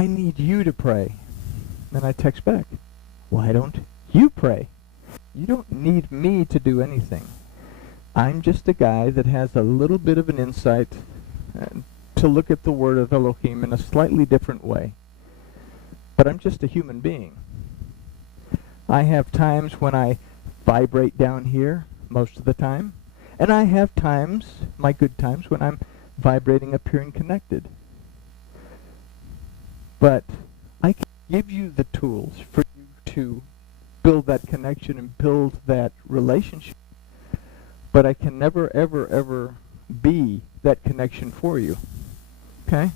I need you to pray. Then I text back, why don't you pray? You don't need me to do anything. I'm just a guy that has a little bit of an insight to look at the word of Elohim in a slightly different way. But I'm just a human being. I have times when I vibrate down here, most of the time, and I have times, my good times, when I'm vibrating up here and connected. But I can give you the tools for you to build that connection and build that relationship. But I can never, ever, ever be that connection for you. Okay?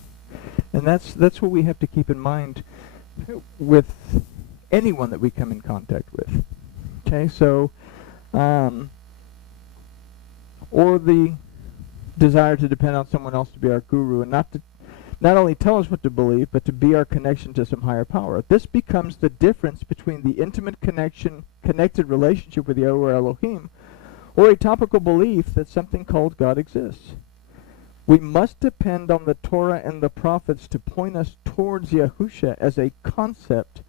And that's what we have to keep in mind with anyone that we come in contact with. Okay? So, or the desire to depend on someone else to be our guru and not only tell us what to believe, but to be our connection to some higher power. This becomes the difference between the intimate connected relationship with Yahuwah Elohim, or a topical belief that something called God exists. We must depend on the Torah and the prophets to point us towards Yahusha as a concept,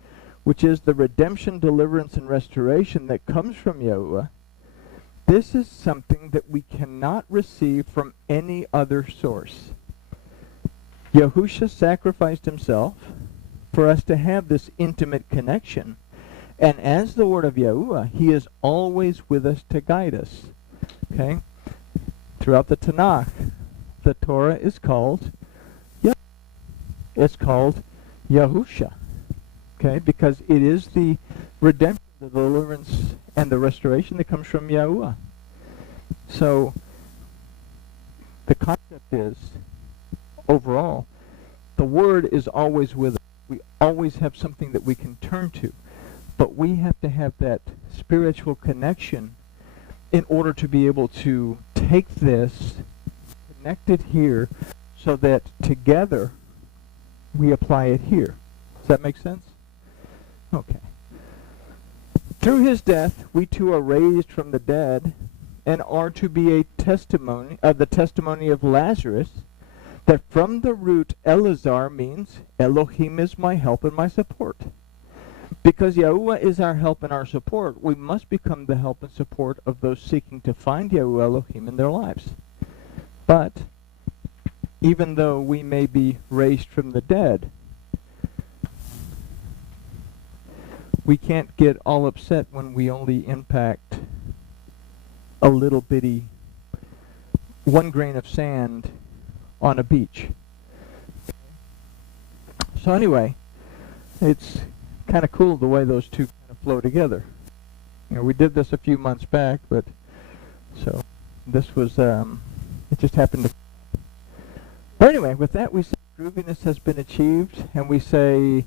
which is the redemption, deliverance, and restoration that comes from Yahuwah. This is something that we cannot receive from any other source. Yahusha sacrificed himself for us to have this intimate connection. And as the word of Yahuwah, he is always with us to guide us. Okay? Throughout the Tanakh, the Torah is called Yahusha. Okay? Because it is the redemption, the deliverance, and the restoration that comes from Yahuwah. So, the concept is, overall, the word is always with us. We always have something that we can turn to. But we have to have that spiritual connection in order to be able to take this, connect it here, so that together we apply it here. Does that make sense? Okay. Through his death, we too are raised from the dead and are to be a testimony of the testimony of Lazarus, that from the root Elazar means Elohim is my help and my support. Because Yahuwah is our help and our support, we must become the help and support of those seeking to find Yahuwah Elohim in their lives. But even though we may be raised from the dead, we can't get all upset when we only impact a little bitty, one grain of sand on a beach. So anyway, it's kind of cool the way those two kind of flow together. You know, we did this a few months back, but so this was it just happened to. But anyway, with that we say grooviness has been achieved, and we say